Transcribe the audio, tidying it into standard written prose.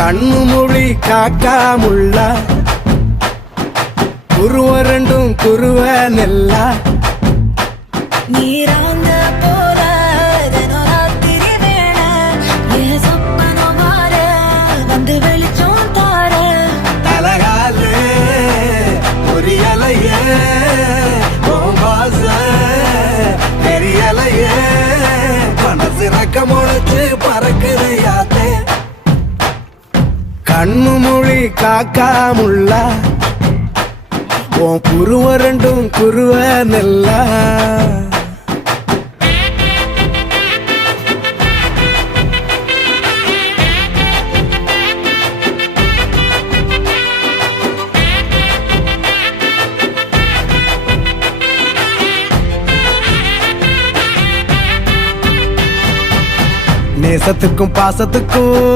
கண்ணு மொழி காக்காமுள்ள குருவ ரெண்டும் குருவ நெல்லா நீராங்க போல தினராத்திரி வேண என் சொப்பனம் மாற வந்து வெளிச்சம் தார தலகாலே பொரியலையே பாச தெரியலையே மனசு ரக்க முளைச்சு பறக்குதையாத்தே கண்ணு மொழி காக்காமுள்ள உன் குருவ ரெண்டும் குருவ நெல்லா நேசத்துக்கும் பாசத்துக்கும்